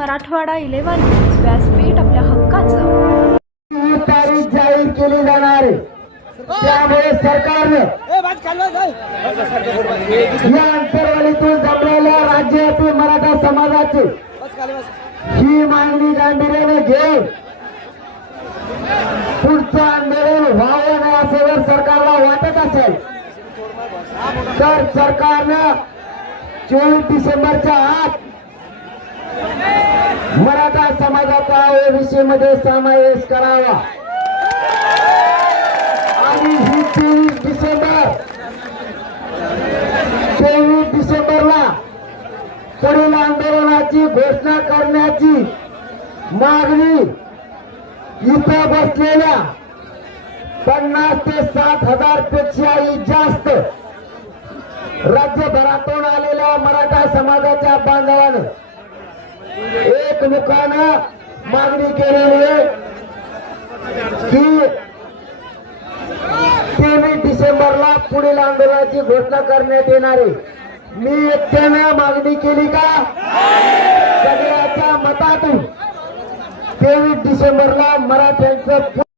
Marathwada eleven व्यासपीठ आपल्या हक्काचं. तारीख जाहीर केली जाणार. आहे त्यामुळे सरकारनं या अंतरवालीतून जमलेल्या राज्यातील मराठा समाजाची ही मागणी गांभीर्याने घेऊन पुढचं आंदोलन व्हावं नाही असं जर सरकारला वाटत असेल तर सरकारनं चोवीस डिसेंबरच्या आत मराठा समाजाचा ओबीसी मध्ये समावेश करावा. आणि ही तेवीस डिसेंबर तेवीस डिसेंबरला पुढील आंदोलनाची घोषणा करण्याची मागणी इथं बसलेल्या पन्नास ते सात हजार पेक्षाही जास्त राज्यभरातून आलेल्या मराठा समाजाच्या बांधवानं एक एकमुखानं मागणी केलेली की तेवीस डिसेंबरला पुढील आंदोलनाची घोषणा करण्यात येणार. आहे मी एकट्यानं मागणी केली का? सगळ्याच्या मतातून तेवीस डिसेंबरला मराठ्यांचं